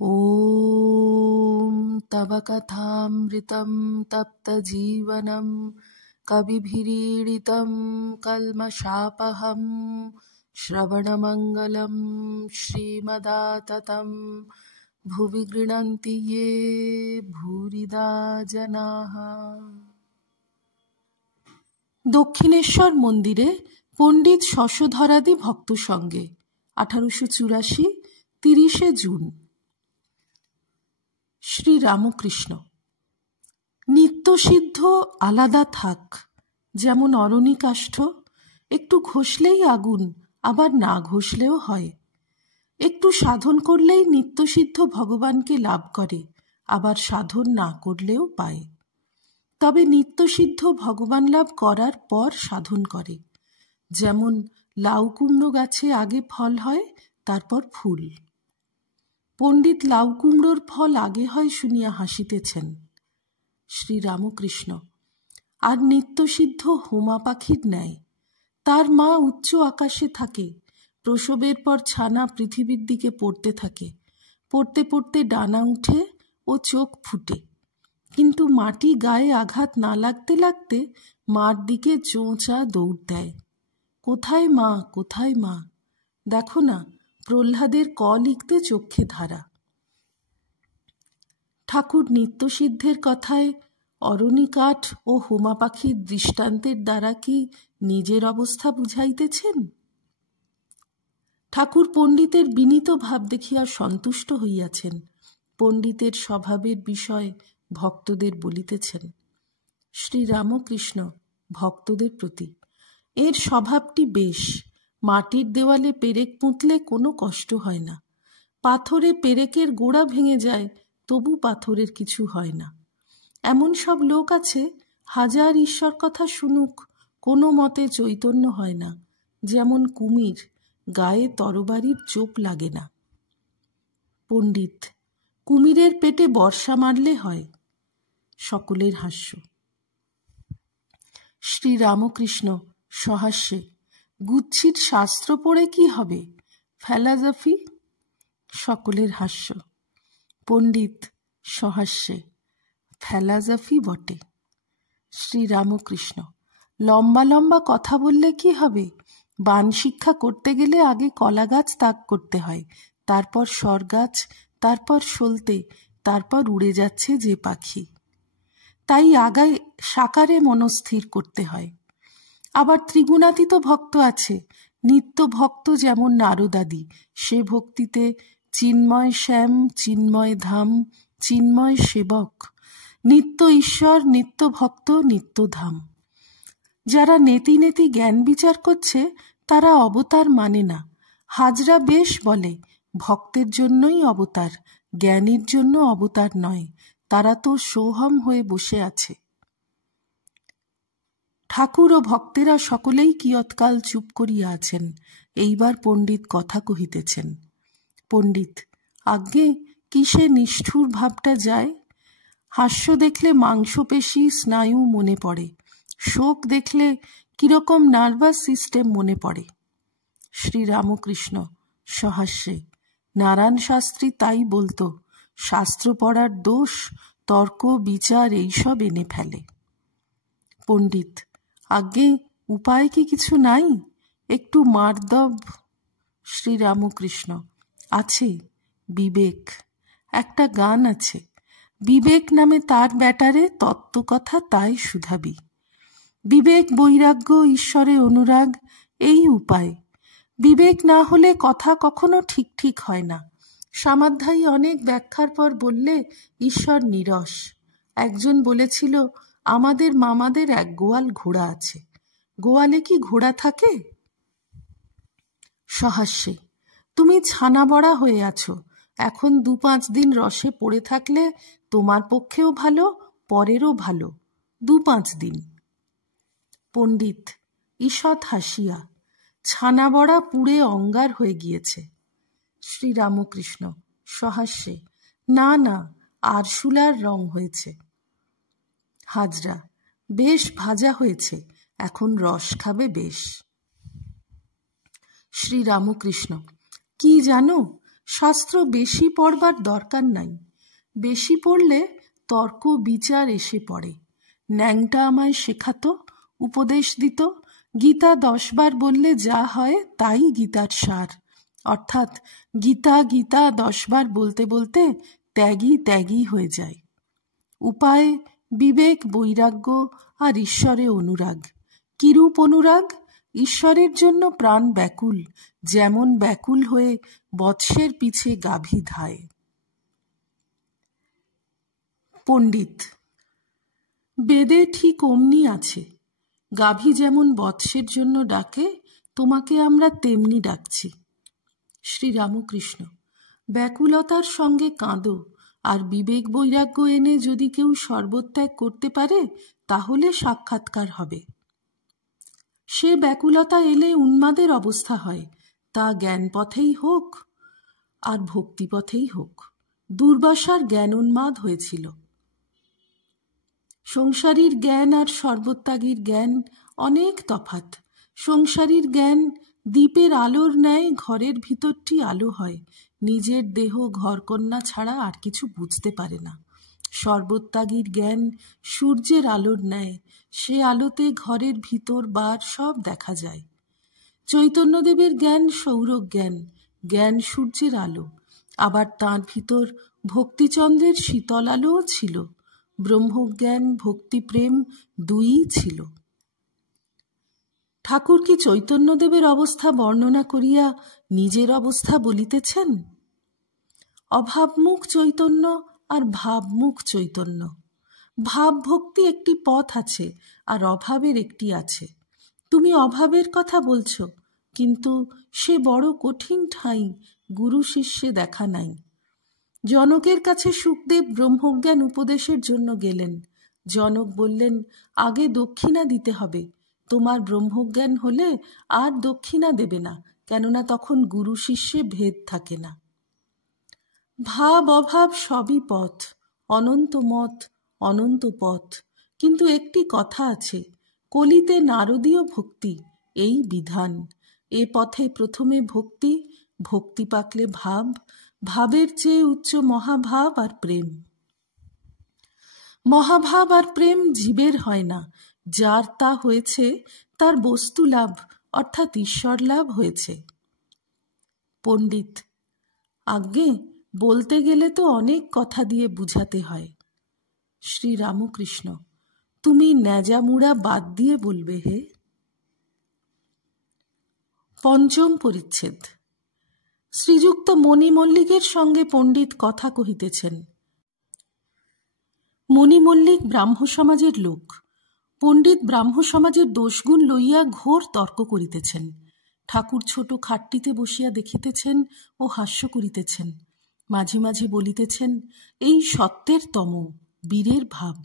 ॐ तव कथामृतं तप्तजीवनं कविभिरीडितं कल्मषापहं श्रवणमङ्गलं श्रीमदाततं भुवि गृह्णन्ति ये भूरिदा जनाः। দক্ষিণেশ্বর মন্দিরে পণ্ডিত শশধরাদি ভক্ত সঙ্গে 1884 30 জুন। শ্রী রামকৃষ্ণ। নিত্যসিদ্ধ আলাদা থাক, যেমন অরণি কাষ্ঠ, একটু ঘষলেই আগুন, আবার না ঘষলেও হয়। একটু সাধন করলেই নিত্যসিদ্ধ ভগবানকে লাভ করে, আবার সাধন না করলেও পায়। তবে নিত্যসিদ্ধ ভগবান লাভ করার পর সাধন করে, যেমন লাউ কুমড়ো গাছে আগে ফল হয়, তারপর ফুল। পণ্ডিত লাউ কুমড়োর ফল আগে হয় শুনিয়া হাসিতেছেন। শ্রী রামকৃষ্ণ। আর নিত্যসিদ্ধ হোমা পাখির ন্যায়। তার মা উচ্চ আকাশে থাকে, প্রসবের পর ছানা পৃথিবীর দিকে পড়তে থাকে, পড়তে পড়তে ডানা উঠে ও চোখ ফুটে, কিন্তু মাটি গায়ে আঘাত না লাগতে লাগতে মার দিকে চোঁচা দৌড় দেয়। কোথায় মা, কোথায় মা? দেখো না, প্রহ্লাদের ক লিখতে চক্ষে ধারা। ঠাকুর নিত্যসিদ্ধের কথায় অরণি কাঠ ও হোমা পাখির দৃষ্টান্তের দ্বারা কি নিজের অবস্থা বুঝাইতেছেন? ঠাকুর পণ্ডিতের বিনীত ভাব দেখিয়া সন্তুষ্ট হইয়াছেন, পণ্ডিতের স্বভাবের বিষয় ভক্তদের বলিতেছেন। শ্রী রামকৃষ্ণ ভক্তদের প্রতি। এর স্বভাবটি বেশ। মাটির দেওয়ালে পেরেক পুঁতলে কোনো কষ্ট হয় না। পাথরে পেরেকের গোড়া ভেঙে যায়, তবু পাথরের কিছু হয় না। এমন সব লোক আছে, হাজার ঈশ্বর কথা শুনুক, কোনো মতে চৈতন্য হয় না। যেমন কুমির, গায়ে তরবারির চোপ লাগে না। পণ্ডিত। কুমিরের পেটে বর্ষা মারলে হয়। সকলের হাস্য। শ্রী রামকৃষ্ণ সহাস্যে। গুচ্ছির শাস্ত্র পড়ে কি হবে? ফিলসফি। সকলের হাস্য। পণ্ডিত সহাস্যে। ফিলসফি বটে। শ্রী রামকৃষ্ণ। লম্বা লম্বা কথা বললে কি হবে? বান শিক্ষা করতে গেলে আগে কলা গাছ তাক করতে হয়, তারপর সর গাছ, তারপর সলতে, তারপর উড়ে যাচ্ছে যে পাখি। তাই আগায় সাকারে মনস্থির করতে হয়। আবার ত্রিগুণাতীত ভক্ত আছে, নিত্য ভক্ত, যেমন নারদাদি। সে ভক্তিতে চিন্ময় শ্যাম, চিন্ময় ধাম, চিন্ময় সেবক, নিত্য ঈশ্বর, নিত্য ভক্ত, নিত্য ধাম। যারা নেতি নেতি জ্ঞান বিচার করছে, তারা অবতার মানে না। হাজরা বেশ বলে, ভক্তের জন্যই অবতার, জ্ঞানীর জন্য অবতার নয়। তারা তো সোহম হয়ে বসে আছে। ঠাকুর ও ভক্তেরা সকলেই কিয়ৎকাল চুপ করিয়া আছেন। এইবার পণ্ডিত কথা কহিতেছেন। পণ্ডিত। আজ্ঞে, কিসে নিষ্ঠুর ভাবটা যায়? হাস্য দেখলে মাংসপেশি স্নায়ু মনে পড়ে, শোক দেখলে কিরকম নার্ভাস সিস্টেম মনে পড়ে। শ্রী রামকৃষ্ণ সহাস্যে। নারায়ণ শাস্ত্রী তাই বলতো, শাস্ত্র পড়ার দোষ তর্ক বিচার এইসব এনে ফেলে। পণ্ডিত। আজ্ঞে, উপায় কি কিছু নাই? একটু মার্দব। শ্রী রামকৃষ্ণ। আছে, বিবেক। একটা গান আছে, বিবেক নামে তার ব্যাটারে তত্ত্বকথা তাই শুধাবি। বিবেক, বৈরাগ্য, ঈশ্বরে অনুরাগ, এই উপায়। বিবেক না হলে কথা কখনো ঠিক ঠিক হয় না। সামাধ্যায়ী অনেক ব্যাখ্যার পর বললে ঈশ্বর নীরস। একজন বলেছিল, আমাদের মামাদের এক গোয়াল ঘোড়া আছে। গোয়ালে কি ঘোড়া থাকে? সহাস্যে। তুমি ছানা বড়া হয়ে আছো, এখন 2-5 দিন রসে পড়ে থাকলে তোমার পক্ষেও ভালো, পরেরও ভালো। 2-5 দিন। পণ্ডিত ঈষৎ হাসিয়া। ছানা বড়া পুড়ে অঙ্গার হয়ে গিয়েছে। শ্রী রামকৃষ্ণ সহাস্যে। না না, আরশোলার রং হয়েছে। হাজরা। বেশ ভাজা হয়েছে, এখন রস খাবে বেশ। শ্রী রামকৃষ্ণ। কি জানো, শাস্ত্র বেশি পড়বার দরকার নাই। বেশি পড়লে তর্ক বিচার এসে পড়ে। ন্যাংটা আমায় শেখাতো, উপদেশ দিত। গীতা 10 বার বললে যা হয় তাই গীতার সার। অর্থাৎ গীতা গীতা 10 বার বলতে বলতে ত্যাগী ত্যাগী হয়ে যায়। উপায় বিবেক, বৈরাগ্য আর ঈশ্বরে অনুরাগ। কিরূপ অনুরাগ? ঈশ্বরের জন্য প্রাণ ব্যাকুল, যেমন ব্যাকুল হয়ে বৎসের পিছে গাভী ধায়। পণ্ডিত: বেদে ঠিক অমনি আছে। গাভী যেমন বৎসের জন্য ডাকে, তোমাকে আমরা তেমনি ডাকছি। শ্রীরামকৃষ্ণ: ব্যাকুলতার সঙ্গে কাঁদো, আর বিবেক বৈরাগ্য এনে যদি কেউ সর্বত্যাগ করতে পারে তাহলে সাক্ষাৎকার হবে। সে ব্যাকুলতা এলে উন্মাদের অবস্থা হয়, তা জ্ঞান পথেই হোক আর ভক্তিপথেই হোক। দুর্বাসার জ্ঞান উন্মাদ হয়েছিল। সংসারীর জ্ঞান আর সর্বত্যাগীর জ্ঞান অনেক তফাৎ। সংসারীর জ্ঞান দ্বীপের আলোর ন্যায় ঘরের ভিতরটি আলো হয়, নিজের দেহ ঘরকন্যা ছাড়া আর কিছু বুঝতে পারে না। সর্বত্যাগীর জ্ঞান সূর্যের আলোর ন্যায়, সে আলোতে ঘরের ভিতর বার সব দেখা যায়। চৈতন্যদেবের জ্ঞান সৌরজ্ঞান, জ্ঞান সূর্যের আলো। আবার তাঁর ভিতর ভক্তিচন্দ্রের শীতল আলোও ছিল। ব্রহ্মজ্ঞান ভক্তিপ্রেম দুইই ছিল। ঠাকুর কি চৈতন্যদেবের অবস্থা বর্ণনা করিয়া নিজের অবস্থা বলিতেছেন? অভাবমুখ চৈতন্য আর ভাবমুখ চৈতন্য। ভাব ভক্তি একটি পথ আছে, আর অভাবের একটি আছে। তুমি অভাবের কথা বলছ, কিন্তু সে বড় কঠিন ঠাঁই, গুরু শিষ্যে দেখা নাই। জনকের কাছে শুকদেব ব্রহ্মজ্ঞান উপদেশের জন্য গেলেন। জনক বললেন, আগে দক্ষিণা দিতে হবে। তোমার ব্রহ্মজ্ঞান হলে আর দক্ষিণা দেবে না, কেননা তখন গুরু শিষ্যে ভেদ থাকে না। ভাব অভাব সবই পথ, অনন্ত মত, অনন্ত পথ। কিন্তু একটি কথা আছে, কলিতে নারদীয় ভক্তি, এই বিধান। এ পথে প্রথমে ভক্তি, ভক্তি পাকলে ভাব, ভাবের চেয়ে উচ্চ মহাভাব আর প্রেম। মহাভাব আর প্রেম জীবের হয় না, যার তা হয়েছে তার বস্তু লাভ অর্থাৎ ঈশ্বর লাভ হয়েছে। পণ্ডিত: আজ্ঞে, বলতে গেলে তো অনেক কথা দিয়ে বুঝাতে হয়। শ্রীরামকৃষ্ণ: তুমি ন্যাজামুড়া বাদ দিয়ে বলবে হে। পঞ্চম পরিচ্ছেদ। শ্রীযুক্ত মণি মল্লিকের সঙ্গে পণ্ডিত কথা কহিতেছেন। মণি মল্লিক ব্রাহ্ম সমাজের লোক। পণ্ডিত ব্রাহ্ম সমাজের দোষগুণ লইয়া ঘোর তর্ক করিতেছেন। ঠাকুর ছোট খাটটিতে বসিয়া দেখিতেছেন ও হাস্য করিতেছেন। মাঝে মাঝে বলিতেছেন, এই সত্যের তম, বীরের ভাব,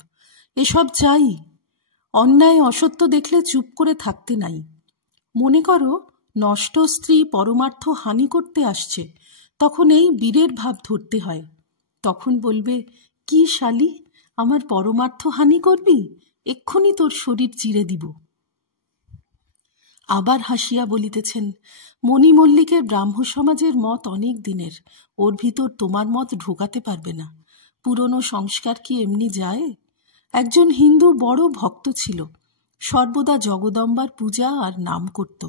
এসব চাই। অন্যায় অসত্য দেখলে চুপ করে থাকতে নাই। মনে করো নষ্ট স্ত্রী পরমার্থ হানি করতে আসছে, তখন এই বীরের ভাব ধরতে হয়। তখন বলবে, কি শালি, আমার পরমার্থ হানি করবি? এক্ষুনি তোর শরীর চিরে দিব। আবার হাসিয়া বলিতেছেন, মণি মল্লিকের ব্রাহ্ম সমাজের মত অনেক দিনের, ওর ভিতর তোমার মত ঢোকাতে পারবে না। পুরনো সংস্কার কি এমনি যায়? একজন হিন্দু বড় ভক্ত ছিল, সর্বদা জগদম্বার পূজা আর নাম করত।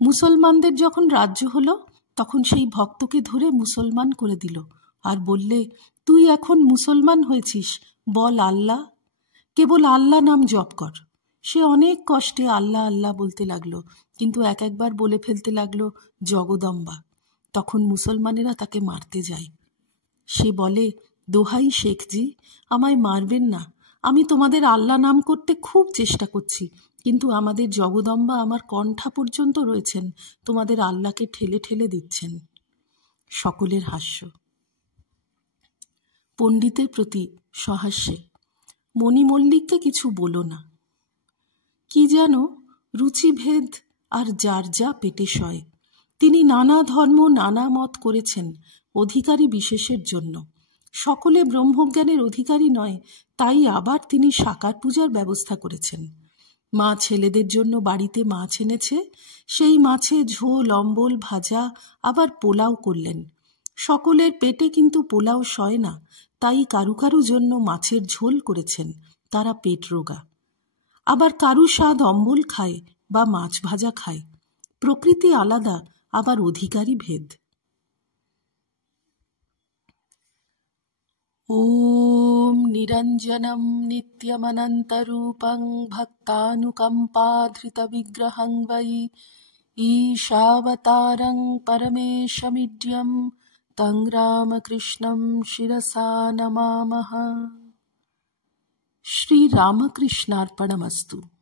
মুসলমানদের যখন রাজ্য হলো, তখন সেই ভক্তকে ধরে মুসলমান করে দিল, আর বললে, তুই এখন মুসলমান হয়েছিস, বল আল্লাহ, কেবল আল্লাহ নাম জপ কর। সে অনেক কষ্টে আল্লাহ আল্লাহ বলতে লাগলো, কিন্তু এক একবার বলে ফেলতে লাগলো জগদম্বা। তখন মুসলমানেরা তাকে মারতে যায়। সে বলে, দোহাই শেখজি, আমায় মারবেন না, আমি তোমাদের আল্লাহ নাম করতে খুব চেষ্টা করছি, কিন্তু আমাদের জগদম্বা আমার কণ্ঠা পর্যন্ত রয়েছেন, তোমাদের আল্লাহকে ঠেলে ঠেলে দিচ্ছেন। সকলের হাস্য। পণ্ডিতের প্রতি সহাস্যে, মণি মল্লিককে কিছু বলো না। কি যেন রুচিভেদ আর যার যা পেটে সয়। তিনি নানা ধর্ম নানা মত করেছেন অধিকারী বিশেষের জন্য। সকলে ব্রহ্মজ্ঞানের অধিকারী নয়, তাই আবার তিনি সাকার পূজার ব্যবস্থা করেছেন। মা ছেলেদের জন্য বাড়িতে মাছ এনেছে, সেই মাছে ঝোল অম্বল ভাজা আবার পোলাও করলেন। সকলের পেটে কিন্তু পোলাও সয় না, তাই কারু কারু জন্য মাছের ঝোল করেছেন, তারা পেট রোগা। আবার কারু স্বাদ অম্বল খায় বা মাছ ভাজা খায়। প্রকৃতি আলাদা, আবার অধিকারী ভেদ। ওম নিরঞ্জনম নিত্যমনন্তরূপং ভক্তানুকম্পাধৃতবিগ্রহং বৈ ঈশাবতারং পরমেশমিড্যম তং রামকৃষ্ণং শিরসা নমামঃ। শ্রীরামকৃষ্ণার্পণমস্তু।